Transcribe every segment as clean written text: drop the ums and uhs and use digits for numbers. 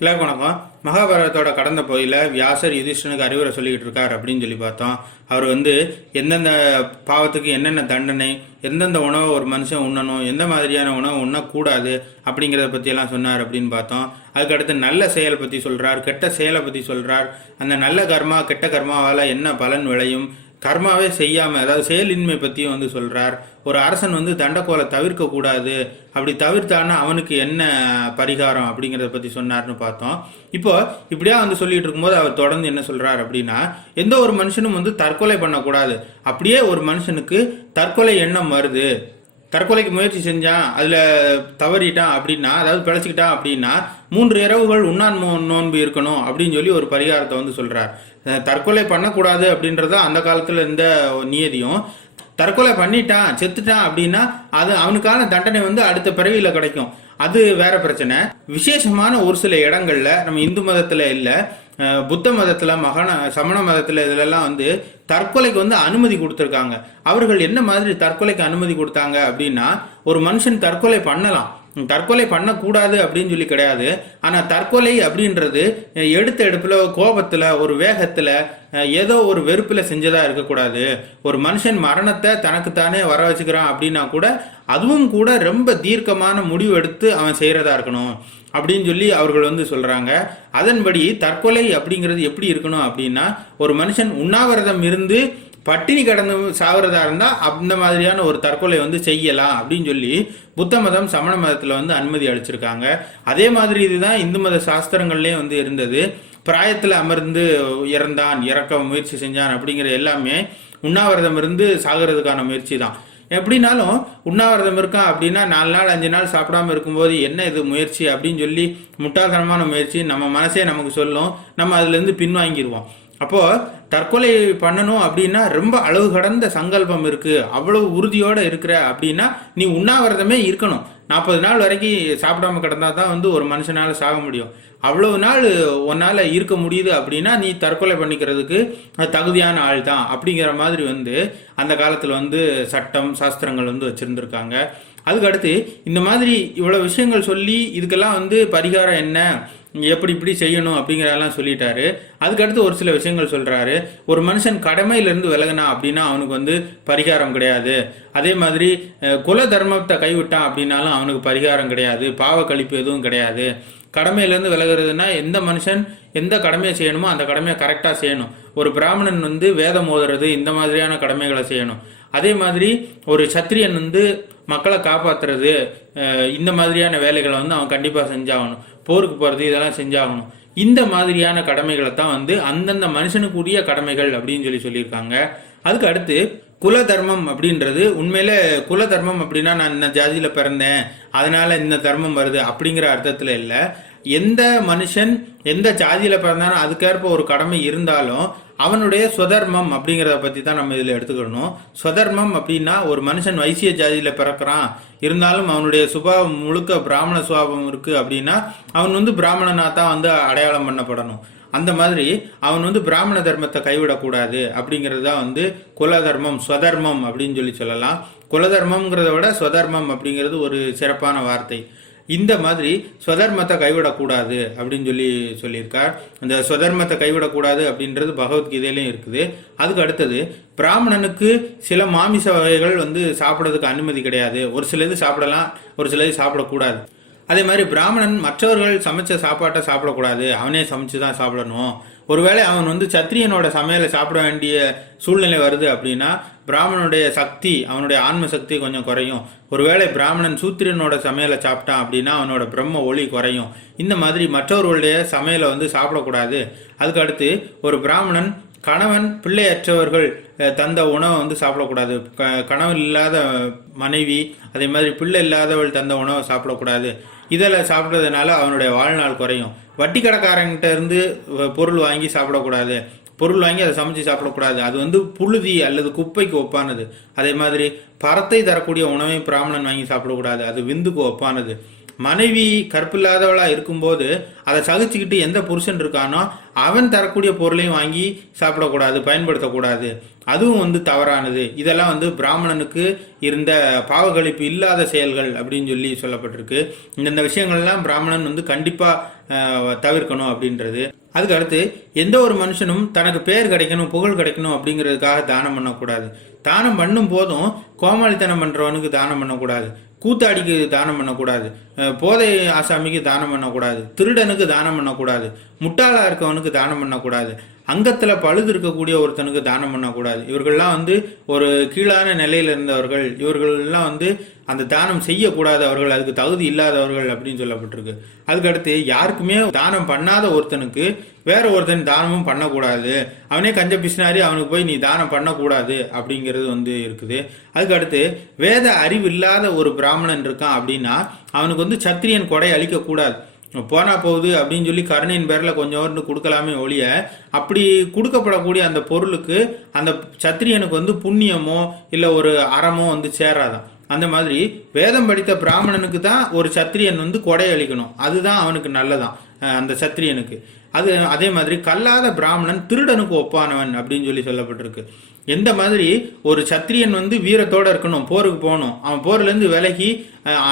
எல்லாருக்கும் வணக்கம். மகாபாரதத்தோட கடந்த பகுதியில் வியாசர் யுதிஷ்டனுக்கு அறிவுரை சொல்லிக்கிட்டு இருக்கார் அப்படின்னு சொல்லி பார்த்தோம். அவர் எந்தெந்த பாவத்துக்கு என்னென்ன தண்டனை, எந்தெந்த உணவை ஒரு மனுஷன் உண்ணணும், எந்த மாதிரியான உணவு உண்ணக்கூடாது அப்படிங்கிறத பற்றியெல்லாம் சொன்னார் அப்படின்னு பார்த்தோம். அதுக்கடுத்து நல்ல செயலை பற்றி சொல்கிறார், கெட்ட செயலை பற்றி சொல்கிறார். அந்த நல்ல கர்மா கெட்ட கர்மாவால் என்ன பலன் விளையும், கர்மாவே செய்யாமல் அதாவது செயலின்மை பற்றியும் சொல்கிறார். ஒரு அரசன் தண்டக்கோலை தவிர்க்கக்கூடாது, அப்படி தவிர்த்தான்னா அவனுக்கு என்ன பரிகாரம் அப்படிங்கிறத பற்றி சொன்னார்னு பார்த்தோம். இப்போ இப்படியா சொல்லிட்டு இருக்கும்போது அவர் தொடர்ந்து என்ன சொல்கிறார் அப்படின்னா, எந்த ஒரு மனுஷனும் தற்கொலை பண்ணக்கூடாது. அப்படியே ஒரு மனுஷனுக்கு தற்கொலை எண்ணம் வருது, தற்கொலைக்கு முயற்சி செஞ்சான், அதில் தவறிட்டான் அப்படின்னா, அதாவது பிழைச்சிக்கிட்டான் அப்படின்னா 3 இரவுகள் உண்ணான் நோன்பு இருக்கணும் அப்படின்னு சொல்லி ஒரு பரிகாரத்தை சொல்கிறார். தற்கொலை பண்ணக்கூடாது அப்படின்றத அந்த காலத்தில் இருந்த நியதியும், தற்கொலை பண்ணிட்டான் செத்துட்டான் அப்படின்னா அது அவனுக்கான தண்டனை அடுத்த பிறவியில் கிடைக்கும், அது வேற பிரச்சனை. விசேஷமான ஒரு சில இடங்கள்ல நம்ம இந்து மதத்தில் இல்லை, புத்த மதத்தில், சமண மதத்தில் இதிலெல்லாம் தற்கொலைக்கு அனுமதி கொடுத்துருக்காங்க. அவர்கள் என்ன மாதிரி தற்கொலைக்கு அனுமதி கொடுத்தாங்க அப்படின்னா, ஒரு மனுஷன் தற்கொலை பண்ணலாம், தற்கொலை பண்ணக்கூடாது அப்படின்னு சொல்லி கிடையாது. ஆனால் தற்கொலை அப்படின்றது எடுத்த எடுப்பில், கோபத்தில், ஒரு வேகத்தில், ஏதோ ஒரு வெறுப்பில் செஞ்சதாக இருக்கக்கூடாது. ஒரு மனுஷன் மரணத்தை தனக்குத்தானே வர வச்சுக்கிறான் அப்படின்னா கூட அதுவும் கூட ரொம்ப தீர்க்கமான முடிவு எடுத்து அவன் செய்கிறதா இருக்கணும் அப்படின்னு சொல்லி அவர்கள் சொல்கிறாங்க. அதன்படி தற்கொலை அப்படிங்கிறது எப்படி இருக்கணும் அப்படின்னா, ஒரு மனுஷன் உண்ணாவிரதம் இருந்து பட்டினி கடந்து சாகிறதா இருந்தால் அந்த மாதிரியான ஒரு தற்கொலை செய்யலாம் அப்படின்னு சொல்லி புத்த மதம், சமண மதத்தில் அனுமதி அளிச்சிருக்காங்க. அதே மாதிரி இதுதான் இந்து மத சாஸ்திரங்கள்லேயும் இருந்தது. பிராயத்தில் அமர்ந்து இறந்தான், இறக்க முயற்சி செஞ்சான் அப்படிங்கிற எல்லாமே உண்ணாவிரதம் இருந்து சாகிறதுக்கான முயற்சி தான். எப்படின்னாலும் உண்ணாவிரதம் இருக்கான் அப்படின்னா 4 நாள் 5 நாள் சாப்பிடாம இருக்கும்போது என்ன இது முயற்சி அப்படின்னு சொல்லி முட்டாள்தனமான முயற்சி நம்ம மனசே நமக்கு சொல்லும், நம்ம அதுலேருந்து பின்வாங்கிடுவோம். அப்போது தற்கொலை பண்ணணும் அப்படின்னா ரொம்ப அளவு கடந்த சங்கல்பம் இருக்குது, அவ்வளவு உறுதியோடு இருக்கிற அப்படின்னா நீ உண்ணாவிரதமே இருக்கணும். 40 நாள் வரைக்கும் சாப்பிடாம கிடந்தா தான் ஒரு மனுஷனால் சாக முடியும். அவ்வளவு நாள் உன்னால் இருக்க முடியுது அப்படின்னா நீ தற்கொலை பண்ணிக்கிறதுக்கு தகுதியான ஆள் தான் அப்படிங்கிற மாதிரி அந்த காலத்தில் சட்டம் சாஸ்திரங்கள் வச்சுருந்துருக்காங்க. அதுக்கடுத்து இந்த மாதிரி இவ்வளோ விஷயங்கள் சொல்லி இதுக்கெல்லாம் பரிகாரம் என்ன, எப்படி இப்படி செய்யணும் அப்படிங்கிறதெல்லாம் சொல்லிட்டாரு. அதுக்கடுத்து ஒரு சில விஷயங்கள் சொல்கிறாரு. ஒரு மனுஷன் கடமையிலேருந்து விலகினா அப்படின்னா அவனுக்கு பரிகாரம் கிடையாது. அதே மாதிரி குல தர்மத்தை கைவிட்டான் அப்படின்னாலும் அவனுக்கு பரிகாரம் கிடையாது, பாவ கழிப்பு எதுவும் கிடையாது. கடமையிலேருந்து விலகிறதுனா எந்த மனுஷன் எந்த கடமையை செய்யணுமோ அந்த கடமையை கரெக்டாக செய்யணும். ஒரு பிராமணன் வேதம் ஓதுறது, இந்த மாதிரியான கடமைகளை செய்யணும். அதே மாதிரி ஒரு சத்திரியன் மக்களை காப்பாற்றுறது, இந்த மாதிரியான வேலைகளை அவன் கண்டிப்பாக செஞ்சாகணும். போருக்கு போகிறது இதெல்லாம் செஞ்சாகணும். இந்த மாதிரியான கடமைகளை தான் அந்தந்த மனுஷனுக்குரிய கடமைகள் அப்படின்னு சொல்லியிருக்காங்க. அதுக்கு அடுத்து குல தர்மம் அப்படின்றது உண்மையில குல தர்மம் அப்படின்னா நான் இந்த ஜாதியில் பிறந்தேன் அதனால இந்த தர்மம் வருது அப்படிங்கிற அர்த்தத்தில் இல்லை. எந்த மனுஷன் எந்த ஜாதியில் பிறந்தாலும் அதுக்கேற்ப ஒரு கடமை இருந்தாலும் அவனுடைய ஸ்வதர்மம் அப்படிங்கிறத பற்றி தான் நம்ம இதில் எடுத்துக்கணும். ஸ்வதர்மம் அப்படின்னா ஒரு மனுஷன் வைசிய ஜாதியில் பிறக்கிறான் இருந்தாலும் அவனுடைய சுபாவம் முழுக்க பிராமண சுபாவம் இருக்குது அப்படின்னா அவன் பிராமணனாக தான் அடையாளம் பண்ணப்படணும். அந்த மாதிரி அவன் பிராமண தர்மத்தை கைவிடக்கூடாது அப்படிங்கிறது தான் குல தர்மம், ஸ்வதர்மம் அப்படின்னு சொல்லலாம். குலதர்மம்ங்கிறத விட ஸ்வதர்மம் அப்படிங்கிறது ஒரு சிறப்பான வார்த்தை. இந்த மாதிரி ஸ்வதர்மத்தை கைவிடக்கூடாது அப்படின்னு சொல்லியிருக்கார். அந்த ஸ்வதர்மத்தை கைவிடக்கூடாது அப்படின்றது பகவத்கீதையிலையும் இருக்குது. அதுக்கு அடுத்தது பிராமணனுக்கு சில மாமிச வகைகள் சாப்பிட்றதுக்கு அனுமதி கிடையாது. ஒரு சிலது சாப்பிடலாம், ஒரு சிலது சாப்பிடக்கூடாது. அதே மாதிரி பிராமணன் மற்றவர்கள் சமைச்ச சாப்பாட்டை சாப்பிடக்கூடாது, அவனே சமைச்சு தான் சாப்பிடணும். ஒருவேளை அவன் சத்திரியனோட சமையலை சாப்பிட வேண்டிய சூழ்நிலை வருது அப்படின்னா பிராமணனுடைய சக்தி, அவனுடைய ஆன்ம சக்தி கொஞ்சம் குறையும். ஒருவேளை பிராமணன் சூத்திரனோட சமையலை சாப்பிட்டான் அப்படின்னா அவனோட பிரம்ம ஒளி குறையும். இந்த மாதிரி மற்றவர்களுடைய சமையலை சாப்பிடக்கூடாது. அதுக்கு அடுத்து ஒரு பிராமணன் கணவன் பிள்ளையற்றவர்கள் தந்த உணவை சாப்பிடக்கூடாது. கணவன் இல்லாத மனைவி, அதே மாதிரி பிள்ளை இல்லாதவள் தந்த உணவை சாப்பிடக்கூடாது. இதில் சாப்பிட்றதுனால அவனுடைய வாழ்நாள் குறையும். வட்டி கடைக்காரங்கிட்ட இருந்து பொருள் வாங்கி சாப்பிடக்கூடாது, பொருள் வாங்கி அதை சமைச்சு சாப்பிடக்கூடாது, அது புழுதி அல்லது குப்பைக்கு ஒப்பானது. அதே மாதிரி பரத்தை தரக்கூடிய உணவை பிராமணன் வாங்கி சாப்பிடக்கூடாது, அது விந்துக்கு ஒப்பானது. மனைவி கற்பில்லாதவளாக இருக்கும்போது அதை சகிச்சுக்கிட்டு எந்த புருஷன் இருக்கானோ அவன் தரக்கூடிய பொருளையும் வாங்கி சாப்பிடக்கூடாது, பயன்படுத்தக்கூடாது. அதுவும் தவறானது. இதெல்லாம் பிராமணனுக்கு இருந்த பாவகழிப்பு இல்லாத செயல்கள் அப்படின்னு சொல்லி சொல்லப்பட்டிருக்கு. இந்த விஷயங்கள்லாம் பிராமணன் கண்டிப்பாக தவிர்க்கணும் அப்படின்றது. அதுக்கு அடுத்து எந்த ஒரு மனுஷனும் தனக்கு பேர் கிடைக்கணும், புகழ் கிடைக்கணும் அப்படிங்கிறதுக்காக தானம் பண்ணக்கூடாது. தானம் பண்ணும் போதும் கோமாளித்தனம் பண்ணுறவனுக்கு தானம் பண்ணக்கூடாது, கூத்தாடிக்கு தானம் பண்ணக்கூடாது, போதை ஆசாமிக்கு தானம் பண்ணக்கூடாது, திருடனுக்கு தானம் பண்ணக்கூடாது, முட்டாளாக இருக்கவனுக்கு தானம் பண்ணக்கூடாது, அங்கத்தில் பழுது இருக்கக்கூடிய ஒருத்தனுக்கு தானம் பண்ணக்கூடாது. இவர்கள்லாம் ஒரு கீழான நிலையில் இருந்தவர்கள். இவர்கள்லாம் அந்த தானம் செய்யக்கூடாது, அவர்கள் அதுக்கு தகுதி இல்லாதவர்கள் அப்படின்னு சொல்லப்பட்டிருக்கு. அதுக்கடுத்து யாருக்குமே தானம் பண்ணாத ஒருத்தனுக்கு வேற ஒருத்தன் தானமும் பண்ணக்கூடாது. அவனே கஞ்ச பிசினாரி, அவனுக்கு போய் நீ தானம் பண்ணக்கூடாது அப்படிங்கிறது இருக்குது. அதுக்கடுத்து வேத அறிவு இல்லாத ஒரு பிராமணன் இருக்கான் அப்படின்னா அவனுக்கு சத்திரியன் கொடை அளிக்கக்கூடாது. போனா போகுது அப்படின்னு சொல்லி கருணையின் பேரில் கொஞ்சம் கொடுக்கலாமே ஒழிய, அப்படி கொடுக்கப்படக்கூடிய அந்த பொருளுக்கு அந்த சத்திரியனுக்கு புண்ணியமோ இல்லை ஒரு அறமோ சேராதான். அந்த மாதிரி வேதம் படித்த பிராமணனுக்கு தான் ஒரு சத்திரியன் கொடை அளிக்கணும். அதுதான் அவனுக்கு நல்லதான் அந்த சத்திரியனுக்கு. அதே மாதிரி கல்லாத பிராமணன் திருடனுக்கு ஒப்பானவன் அப்படின்னு சொல்லி சொல்லப்பட்டிருக்கு. எந்த மாதிரி ஒரு சத்திரியன் வீரத்தோட இருக்கணும், போருக்கு போகணும், அவன் போர்லேருந்து விலகி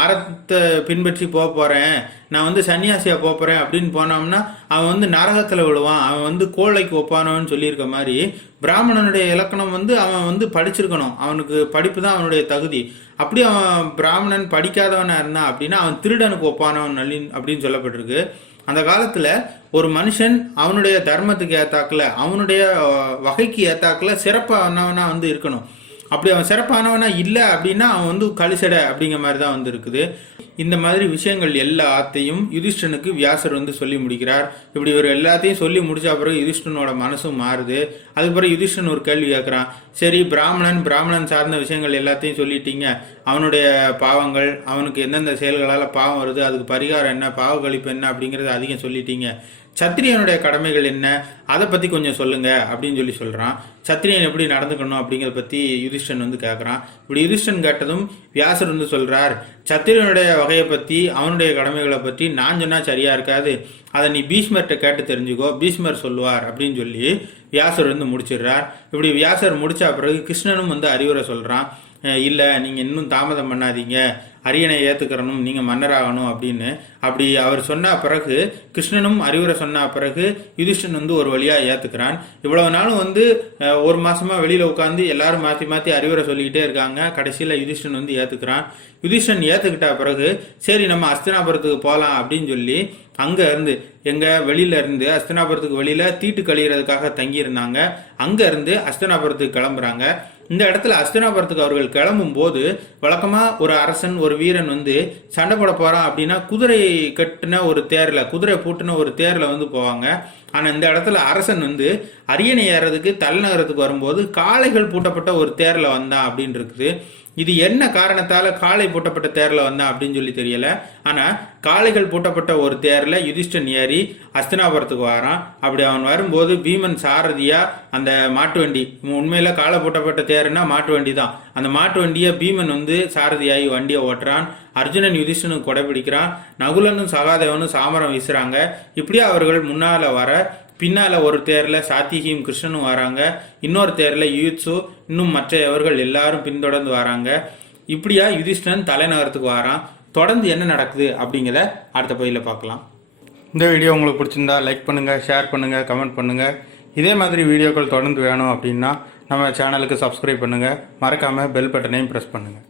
அறத்தை பின்பற்றி போறேன், நான் சன்னியாசியா போறேன் அப்படின்னு போனோம்னா அவன் நரகத்தில் விழுவான், அவன் கோழைக்கு ஒப்பானவன் சொல்லியிருக்க மாதிரி பிராமணனுடைய இலக்கணம் அவன் படிச்சிருக்கணும். அவனுக்கு படிப்பு தான் அவனுடைய தகுதி. அப்படி அவன் பிராமணன் படிக்காதவனா இருந்தான் அப்படின்னா அவன் திருடனுக்கு ஒப்பானவன் அப்படின்னு சொல்லப்பட்டிருக்கு. அந்த காலத்தில் ஒரு மனுஷன் அவனுடைய தர்மத்துக்கு ஏத்தாக்கல, அவனுடைய வகைக்கு ஏத்தாக்கல சிறப்பானவனா இருக்கணும். அப்படி அவன் சிறப்பானவனா இல்லை அப்படின்னா அவன் கழிசடை அப்படிங்கிற மாதிரி தான் இருக்குது. இந்த மாதிரி விஷயங்கள் எல்லாத்தையும் யுதிஷ்டனுக்கு வியாசர் சொல்லி முடிக்கிறார். இப்படி ஒரு எல்லாத்தையும் சொல்லி முடிச்ச பிறகு யுதிஷ்டனோட மனசும் மாறுது. அதுக்கு பிறகு யுதிஷ்டன் ஒரு கேள்வி கேட்குறான். சரி, பிராமணன் சார்ந்த விஷயங்கள் எல்லாத்தையும் சொல்லிட்டீங்க, அவனுடைய பாவங்கள், அவனுக்கு எந்தெந்த செயல்களால் பாவம் வருது, அதுக்கு பரிகாரம் என்ன, பாவ கழிப்பு என்ன அப்படிங்கிறத அதிகம் சொல்லிட்டீங்க. சத்திரியனுடைய கடமைகள் என்ன, அதை பற்றி கொஞ்சம் சொல்லுங்க அப்படின்னு சொல்கிறான். சத்திரியன் எப்படி நடந்துக்கணும் அப்படிங்கிறத பற்றி யுதிஷ்டன் கேட்குறான். இப்படி யுதிஷ்டன் கேட்டதும் வியாசர் சொல்கிறார், சத்திரியனுடைய வகையை பற்றி, அவனுடைய கடமைகளை பற்றி நான் சொன்னால் சரியாக இருக்காது, அதை நீ பீஷ்மர்கிட்ட கேட்டு தெரிஞ்சுக்கோ, பீஷ்மர் சொல்லுவார் அப்படின்னு சொல்லி வியாசர் முடிச்சிடுறார். இப்படி வியாசர் முடித்த பிறகு கிருஷ்ணனும் அறிவுரை சொல்கிறான். இல்லை, நீங்கள் இன்னும் தாமதம் பண்ணாதீங்க, அரியணை ஏற்றுக்கிறனும், நீங்கள் மன்னராகணும் அப்படின்னு. அப்படி அவர் சொன்ன பிறகு, கிருஷ்ணனும் அறிவுரை சொன்ன பிறகு யுதிஷ்டன் ஒரு வழியாக ஏற்றுக்கிறான். இவ்வளவு நாளும் ஒரு மாதமாக வெளியில் உட்காந்து எல்லாரும் மாற்றி மாற்றி அறிவுரை சொல்லிக்கிட்டே இருக்காங்க. கடைசியில் யுதிஷ்டன் ஏற்றுக்கிறான். யுதிஷ்டன் ஏற்றுக்கிட்ட பிறகு சரி நம்ம அஸ்தினாபுரத்துக்கு போகலாம் அப்படின்னு சொல்லி அங்கே இருந்து வெளியில இருந்து அஸ்தினாபுரத்துக்கு வெளியில் தீட்டு கழிகிறதுக்காக தங்கியிருந்தாங்க. அங்கே இருந்து அஸ்தினாபுரத்துக்கு கிளம்புறாங்க. இந்த இடத்துல அஸ்தினாபுரத்துக்கு அவர்கள் கிளம்பும் போது வழக்கமாக ஒரு அரசன், ஒரு வீரன் சண்டை போட போகிறான் அப்படின்னா குதிரை கட்டின ஒரு தேரில், குதிரை பூட்டின ஒரு தேரில் போவாங்க. ஆனால் இந்த இடத்துல அரசன் அரியணை ஏறதுக்கு தலைநகரத்துக்கு வரும்போது காளைகள் பூட்டப்பட்ட ஒரு தேரில் வந்தான் அப்படின்னு இருக்குது. இது என்ன காரணத்தால் காளை பூட்டப்பட்ட தேரில் வந்தான் அப்படின்னு சொல்லி தெரியல. ஆனால் காளைகள் பூட்டப்பட்ட ஒரு தேரில் யுதிஷ்டன் ஏறி அஸ்தினாபுரத்துக்கு வரான். அப்படி அவன் வரும்போது பீமன் சாரதியா அந்த மாட்டு வண்டி, உண்மையில காளை பூட்டப்பட்ட தேருன்னா மாட்டு வண்டி தான், அந்த மாட்டு வண்டியை பீமன் சாரதியாகி வண்டியை ஓட்டுறான். அர்ஜுனன் யுதிஷ்டனுக்கு கொடை பிடிக்கிறான். நகுலனும் சகாதேவனும் சாமரம் வீசுறாங்க. இப்படியே அவர்கள் முன்னால் வர, பின்னால் ஒரு தேரில் சாத்திகியும் கிருஷ்ணனும் வராங்க, இன்னொரு தேரில் யூத்ஸு, இன்னும் மற்றவர்கள் எல்லாரும் பின்தொடர்ந்து வராங்க. இப்படியா யுதிஷ்டன் தலைநகரத்துக்கு வரான். தொடர்ந்து என்ன நடக்குது அப்படிங்கிறத அடுத்த பகுதியில் பார்க்கலாம். இந்த வீடியோ உங்களுக்கு பிடிச்சிருந்தா லைக் பண்ணுங்கள், ஷேர் பண்ணுங்கள், கமெண்ட் பண்ணுங்கள். இதே மாதிரி வீடியோக்கள் தொடர்ந்து வேணும் அப்படின்னா நம்ம சேனலுக்கு சப்ஸ்கிரைப் பண்ணுங்கள். மறக்காமல் பெல் பட்டனையும் ப்ரெஸ் பண்ணுங்கள்.